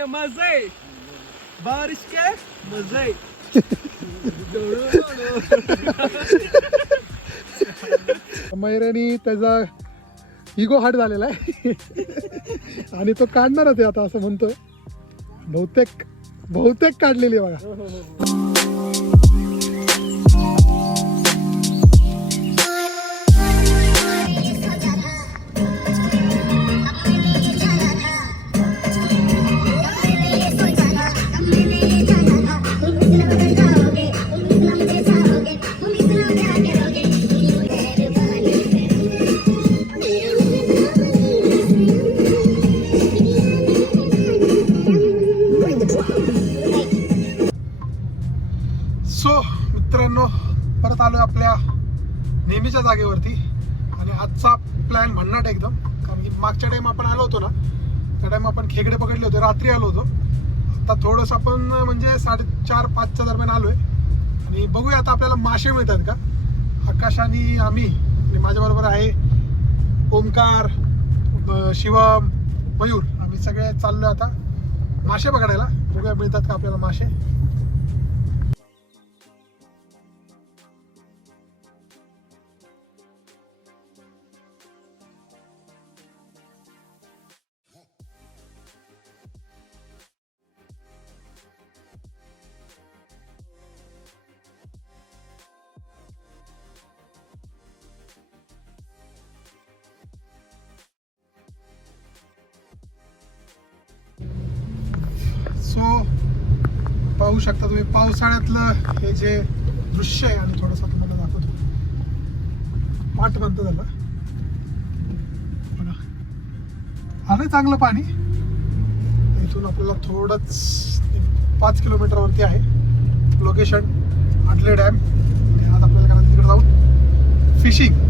के मजे। बारिश के मजे। मैऱ्यानी त्याचा इगो हाट झालेला आहे. आणि तो काढणारच आहे आता असं म्हणतोय. बहुतेक बहुतेक काढलेली आहे बघा. खेकडे पकडले होते रात्री आलो होतो. आता थोडंसं आपण म्हणजे साडेचार पाचच्या दरम्यान आलोय. आणि बघूया आता आपल्याला मासे मिळतात का? आकाश आणि आम्ही आणि माझ्याबरोबर आहे ओमकार शिवम मयूर. आम्ही सगळे चाललोय आता मासे पकडायला. बघूया मिळतात का आपल्याला मासे. शकता तुम्ही पावसाळ्यातलं हे जे दृश्य आहे आणि थोडंसं तुम्हाला दाखवतो. पाठ बंद झालं. आलं चांगलं पाणी. इथून आपल्याला थोडंच एक पाच किलोमीटरवरती आहे. लोकेशन आटले डॅम. आणि आज आपल्याला करायचं तिकडे जाऊन फिशिंग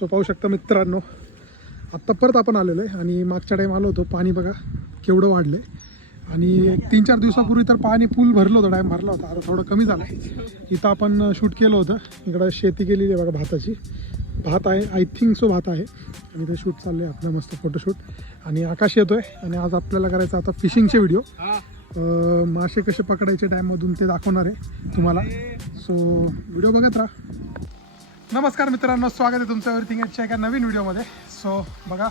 सो पाहू शकता मित्रांनो. आत्ता परत आपण आलेलो आहे आणि मागच्या टाईम आलो होतो पाणी बघा केवढं वाढलं आहे आणि एक तीन चार दिवसापूर्वी तर पाणी फुल भरलं होतं डॅम भरला होता. आता थोडं कमी झालं आहे इथं आपण शूट केलं होतं. इकडं शेती केलेली आहे बघा भाताची. भात आहे आय थिंक सो भात आहे. आणि ते शूट चाललं आहे आपलं मस्त फोटोशूट आणि आकाश येतो आहे आणि आज आपल्याला करायचं आता फिशिंगचे व्हिडिओ मासे कसे पकडायचे डॅममधून ते दाखवणार आहे तुम्हाला. सो व्हिडिओ बघत राहा. नमस्कार मित्रांनो स्वागत आहे तुमचं एव्हरीथिंग एटच्या एका नवीन व्हिडिओमध्ये. सो बघा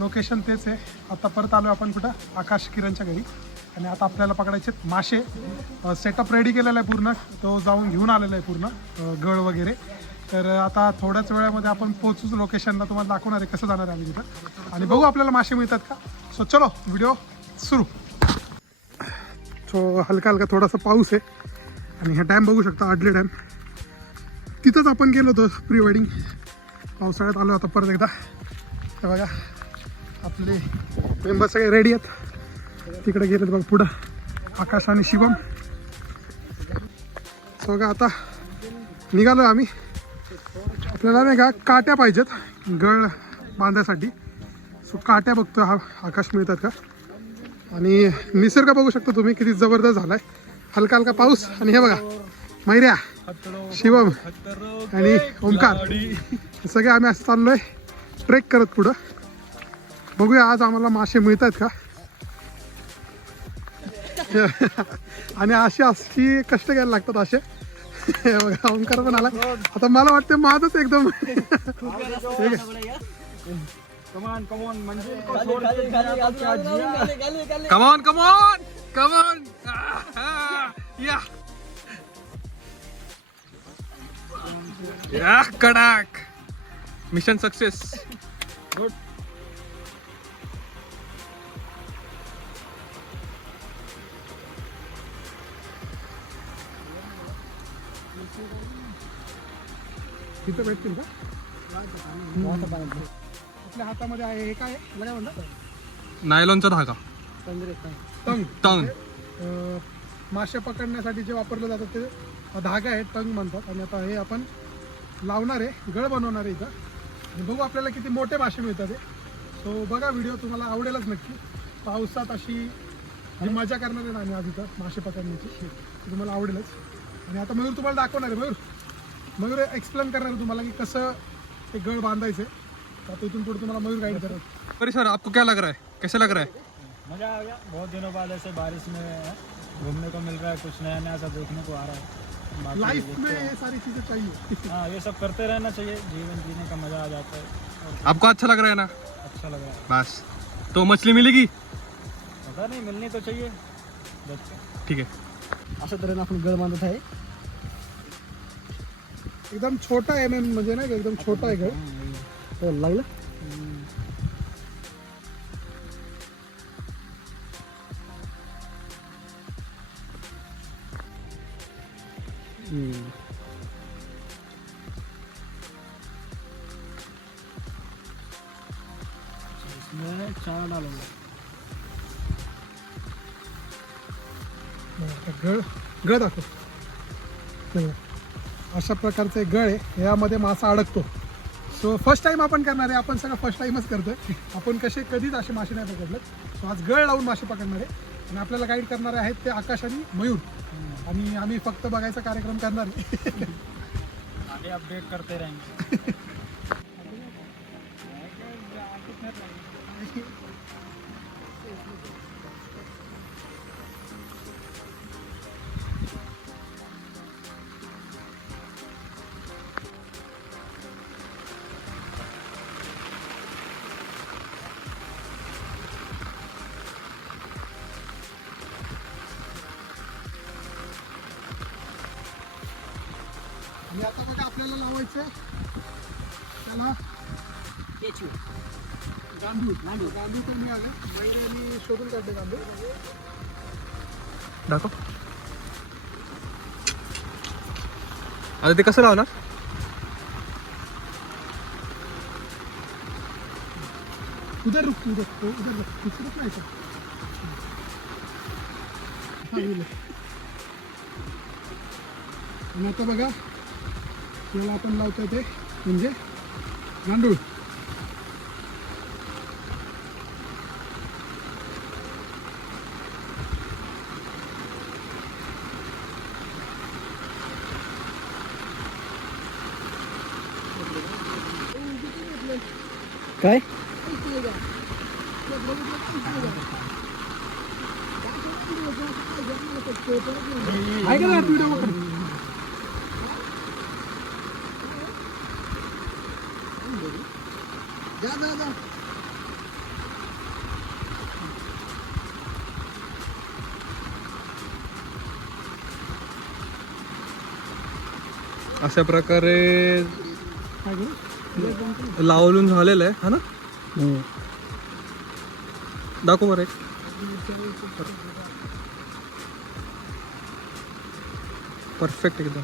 लोकेशन तेच आहे. आता परत आलो आपण कुठं? आकाश किरणच्या घरी. आणि आता आपल्याला पकडायचे आहेत मासे. सेटअप रेडी केलेला आहे पूर्ण. तो जाऊन घेऊन आलेला आहे पूर्ण गळ वगैरे. तर आता थोड्याच वेळामध्ये आपण पोचूच लोकेशनला तुम्हाला दाखवणार आहे कसं जाणार आहे आम्ही तिथं. आणि बघू आपल्याला मासे मिळतात का? सो चलो व्हिडिओ सुरू. सो हलका हलका थोडासा पाऊस आहे. आणि हा डॅम बघू शकता आडले डॅम तिथंच आपण गेलो होतो प्री वेडिंग. पावसाळ्यात आलो आता परत एकदा. हे बघा आपले मेंबर सगळे रेडी आहेत. तिकडे गेलेत बघा पुढं आकाश आणि शिवम. सो बघा आता निघालो आम्ही. आपल्याला नाही का काट्या पाहिजेत गळ बांधायसाठी. सो काट्या बघतो हा आकाश मिळतात का? आणि निसर्ग बघू शकता तुम्ही किती जबरदस्त झाला आहे हलका हलका पाऊस आणि हे बघा मैऱ्या. शिवम आणि ओमकार सगळे आम्ही असं चाललोय. ट्रेक करत पुढं. बघूया आज आम्हाला मासे मिळत आहेत का? आणि असे अशी कष्ट घ्यायला लागतात असे. बघा ओमकार पण आला. आता मला वाटतं माझच एकदम. कमान कमान म्हणजे कमान कमान कमान या. Yeah, Kadak. Mission success. Good. तिथं भेटतील का आपल्या हातामध्ये आहे हे काय आहे? याला काय म्हणतात नायलॉनचा धागा तंग टंग अं, मासे पकडण्यासाठी जे वापरलं जातं ते धागा आहे टंग म्हणतात आणि आता हे आपण लावणार आहे गळ बनवणार आहे इथं. आणि बघू आपल्याला किती मोठे मासे मिळतात ते सो बघा व्हिडिओ तुम्हाला आवडेलच नक्की. पावसात अशी जी मजा करणार आहे ना आम्ही आज इथं मासे पकडण्याची तुम्हाला आवडेलच. आणि आता मयूर तुम्हाला दाखवणार आहे मयूर. मयूर एक्सप्लेन करणार आहे तुम्हाला की कसं ते गळ बांधायचं आहे. तर आता इथून पुढे तुम्हाला मयूर गाईड करत परी सर आपको क्या लग रहा है? कैसे लग रहा है? मजा आ गया। बहुत दिनों बाद ऐसे बारिश में घूमने को मिल रहा है कुछ नया नया सा देखने को आ रहा है। लाइफ में ये सारी चीज़ें चाहिए। हाँ ये सब करते रहना चाहिए जीवन जीने का मज़ा आ जाता है। आपको अच्छा लग रहा है ना? अच्छा लग रहा है। बस। तो मछली मिलेगी? पता नहीं मिलनी तो चाहिए। ठीक है। अशा तऱ्हेने आपण गळ बांधत आहे एकदम छोटा आहे एम म्हणजे ना एकदम छोटा आहे गळ हो, लागलं इसमें चार डालूंगा गळ गळ दाखव अशा प्रकारचे गळ आहे यामध्ये मासा अडकतो सो फर्स्ट टाइम आपण करणार आहे. आपण सगळं फर्स्ट टाइमच करतोय. आपण कसे कधीच असे मासे नाही पकडले. सो आज गळ लावून मासे पकडणार आहे. आणि आपल्याला गाईड करणारे आहेत ते आकाश आणि मयूर. आणि आम्ही फक्त बघायचा कार्यक्रम करणार आहे. आगे अपडेट करते रहेंगे आपल्याला लावायचं आहे त्याला गांडूळ गांडूळ. गांडूळ पण मिळाले महिन्यानी शोधून काढले गांडूळ. दाखव. आता ते कसं लावणार? उधर रुक उधर उधर रुक. तिथे रुक नाही का आता बघा. याला आपण लावतो ते म्हणजे गांडूळ काय आहे का ना व्हिडिओ वगैरे अशा प्रकारे काय करू? लावलून झालेलं आहे हा ना हम्म. दाखव बरं एक परफेक्ट एकदम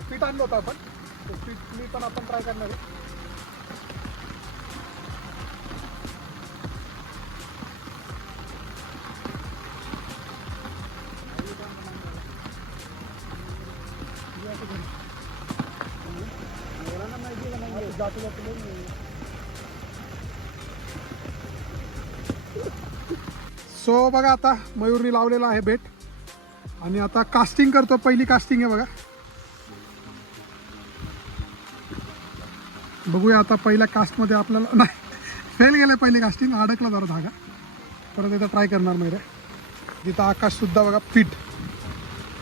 पीठ आणलं होतं आपण. पीठ मी पण आपण ट्राय करणार आहे. जातो जातो सो बघा आता मयूरनी लावलेला आहे बेट आणि आता कास्टिंग करतो पहिली कास्टिंग आहे बघा. बघूया आता पहिल्या कास्टमध्ये आपल्याला नाही फेल गेलं पहिली कास्टिंग अडकला जरा धागा. परत एकदा ट्राय करणार मैरे तिथं आकाशसुद्धा बघा पीठ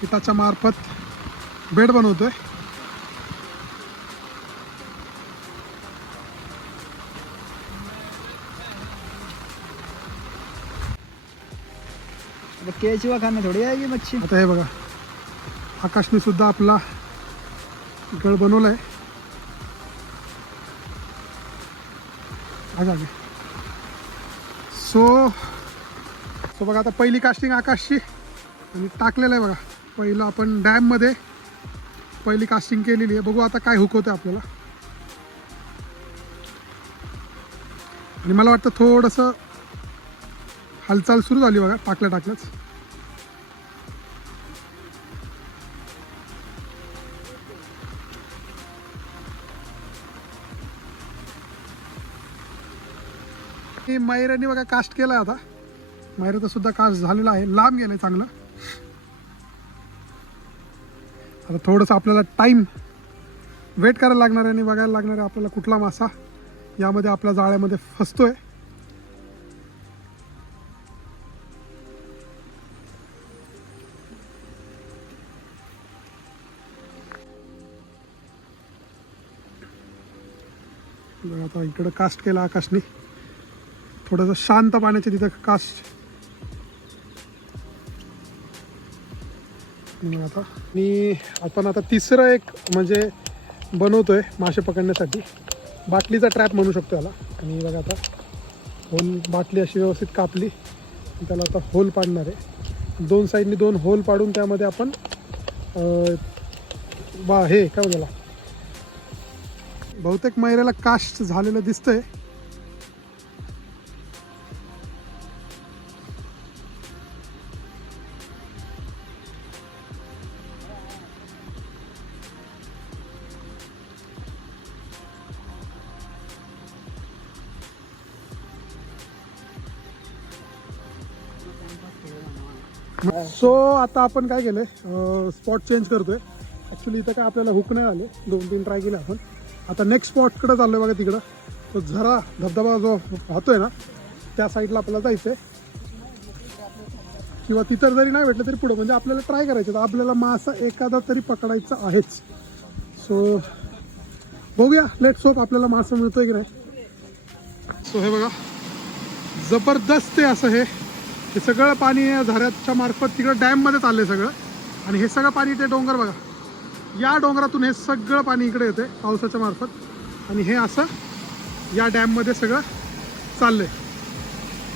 पिठाच्या मार्फत बेड बनवतोय. आता केळची खाणं थोडी आहे की मच्छी। आता हे बघा. आकाशने सुद्धा आपला गळ बनवलाय. आज आगे सो सो बघा आता पहिली कास्टिंग आकाशची. आणि टाकलेलं आहे बघा. पहिलं आपण डॅममध्ये पहिली कास्टिंग केलेली आहे. बघू आता काय हुकवतं आपल्याला. आणि मला वाटतं थोडंसं हालचाल सुरू झाली बघा टाकल्या टाकल्याच. हे बघा कास्ट केला आता. मैऱ्याचा सुद्धा कास्ट झालेला आहे. लांब गेलाय चांगलं. आता थोडंसं आपल्याला टाईम वेट करायला लागणार आहे आणि बघायला लागणार आहे आपल्याला कुठला मासा. यामध्ये आपल्या जाळ्यामध्ये फसतोय. बघा आता इकडं कास्ट केला आकाशने. थोडंसं शांत पाण्याचे तिथं कास्ट आता मी आपण आता तिसरं एक म्हणजे बनवतो आहे मासे पकडण्यासाठी. बाटलीचा ट्रॅप म्हणू शकतो याला. आणि बघा आता होल बाटली अशी व्यवस्थित कापली. त्याला आता होल पाडणार आहे. दोन साईडनी दोन होल पाडून त्यामध्ये आपण बा हे काय बोलायला बहुतेक मैऱ्याला कास्ट झालेलं दिसतंय. सो आता आपण काय केलंय? स्पॉट चेंज करतोय. ॲक्च्युली इथं काय आपल्याला हुक नाही आले. दोन तीन ट्राय केले आपण. आता नेक्स्ट स्पॉटकडे आहे बघा तिकडं. तो झरा धबधबा जो वाहतोय ना त्या साईडला आपल्याला जायचंय. किंवा तिथं जरी नाही भेटलं तरी पुढं. म्हणजे आपल्याला ट्राय करायचं तर आपल्याला मासा एखादा तरी पकडायचा आहेच. सो बघूया. लेट सोप आपल्याला मासा मिळतोय की नाही. सो हे बघा. जबरदस्त आहे असं हे. हे सगळं पाणी या झऱ्याच्या मार्फत तिकडं डॅममध्ये चाललंय सगळं. आणि हे सगळं पाणी ते डोंगर बघा. या डोंगरातून हे सगळं पाणी इकडे येते पावसाच्या मार्फत. आणि हे असं या डॅममध्ये सगळं चाललंय.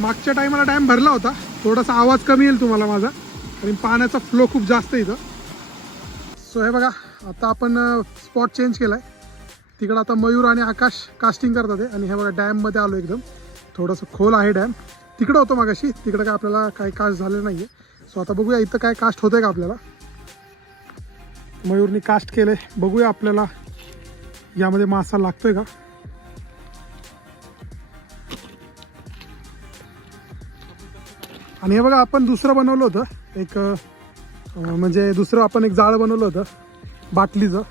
मागच्या टायमाला डॅम भरला होता. थोडासा आवाज कमी येईल तुम्हाला माझा. आणि पाण्याचा फ्लो खूप जास्त इथं. सो हे बघा आता आपण स्पॉट चेंज केला आहे तिकडं आता मयूर आणि आकाश कास्टिंग करतात आहे आणि हे बघा डॅममध्ये आलो एकदम. थोडंसं खोल आहे डॅम. तिकडं होतं मागाशी. तिकडं काय आपल्याला काही कास्ट झालं नाही आहे सो आता बघूया इथं काय कास्ट होतंय का आपल्याला. मयूरनी कास्ट केलंय. बघूया आपल्याला यामध्ये मासा लागतोय का? आणि हे बघा आपण दुसरं बनवलं होतं. एक म्हणजे दुसरं आपण एक जाळं बनवलं होतं बाटलीचं.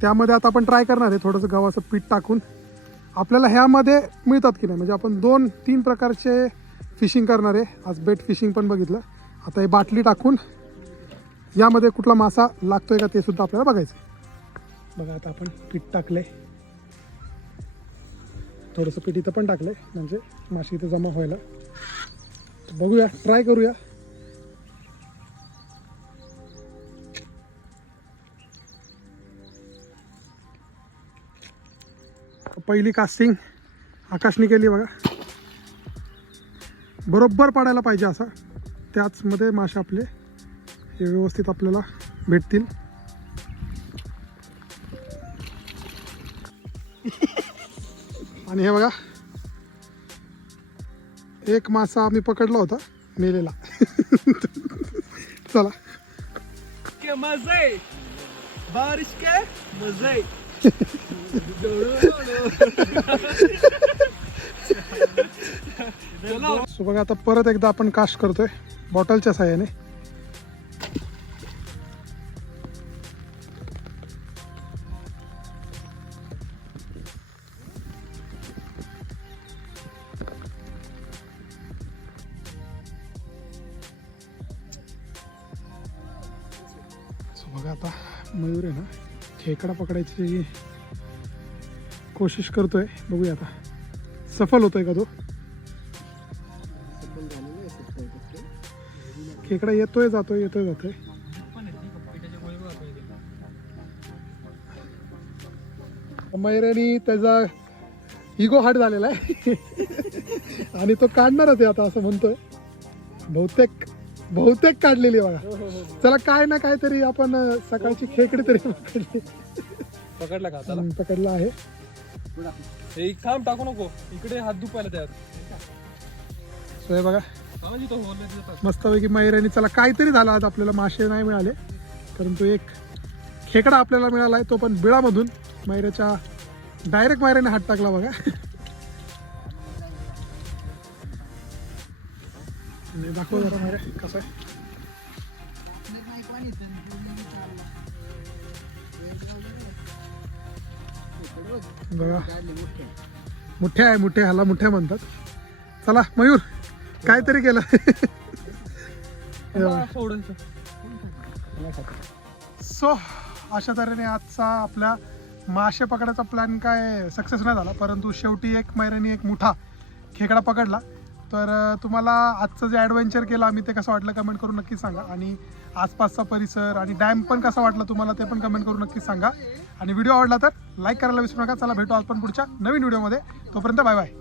त्यामध्ये आता आपण ट्राय करणार आहे थोडंसं गव्हाचं पीठ टाकून. आपल्याला ह्यामध्ये मिळतात की नाही? म्हणजे आपण दोन तीन प्रकारचे फिशिंग करणार आहे. आज बेट फिशिंग पण बघितलं. आता हे बाटली टाकून यामध्ये कुठला मासा लागतोय का ते सुद्धा आपल्याला बघायचं. बघा आता आपण पीठ टाकले थोडंसं पीठ इथं पण टाकले म्हणजे माशी इथं जमा व्हायला. बघूया ट्राय करूया. पहिली कास्टिंग आकाशने केली बघा. बरोबर पाडायला पाहिजे असा. त्याचमध्ये मासे आपले हे व्यवस्थित आपल्याला भेटतील. आणि हे बघा. एक मासा आम्ही पकडला होता मेलेला. चला. के मजे? बारिश के मजे? सो बघा आता परत एकदा आपण कास्ट करतोय बॉटलच्या साह्याने. मयूर आहे ना खेकडा पकडायची कोशिश करतोय. बघूया आता. सफल होतोय का तो? खेकडा येतोय जातोय येतोय जातोय. मैऱ्यानी त्याचा इगो हार्ट झालेला आहे. आणि तो काढणारच आहे आता असं म्हणतोय. बहुतेक बहुतेक काढलेली बघा. चला काय ना काय तरी आपण सकाळची खेकडे तरी पकडली. पकडला का हम्म, पकडला आहे. हे एक थांब टाकू नको. इकडे हात सो हे बघा. येतो होल येतात मस्तपैकी मैरानी चला काहीतरी झालं आज आपल्याला. मासे नाही मिळाले. परंतु एक खेकडा आपल्याला मिळाला आहे तो पण बिळामधून मैऱ्याच्या डायरेक्ट मैऱ्याने हात टाकला बघा. दाखवू दाखव जरा मैऱ्या कसं आहे बघा. मुठ्या आहे मुठ्या ह्याला मुठ्या म्हणतात. चला मयूर काहीतरी केलं. सो अशा तऱ्हेने आजचा आपल्या मासे पकडायचा प्लॅन काय? सक्सेस नाही झाला परंतु शेवटी एक मैरानी एक मोठा खेकडा पकडला. तर तुम्हाला आजचं जे ॲडव्हेंचर केलं आम्ही ते कसं वाटलं कमेंट करून नक्की सांगा. आणि आसपासचा परिसर आणि डॅम पण कसा वाटला तुम्हाला ते पण कमेंट करून नक्की सांगा. आणि व्हिडिओ आवडला तर लाईक करायला विसरू नका. चला भेटू आपण पुढच्या नवीन व्हिडिओमध्ये तोपर्यंत बाय बाय